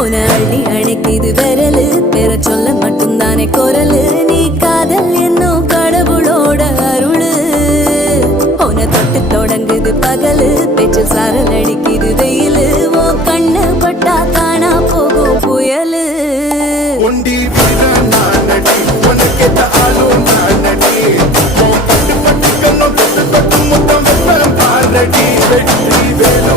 உன அள்ளி அணைக்குது விரலு பெற சொல்ல மட்டும்தானே குரலு நீ காதல் என்னும் கடவுளோட அருளு உன தொட்டு தொடங்குது பகலு பேச்சு சாரல் அடிக்குது வெயிலு ஓ கண்ணு பட்டா காணா போகும் புயலு ஒண்டி வீரன் நானடி உனக்கேத்த ஆளும் நானடி பட்டு பட்டு கண்ணம் தொட்டு தொட்டு முத்தம் வெப்பம் பாரடி வெற்றி வேலோ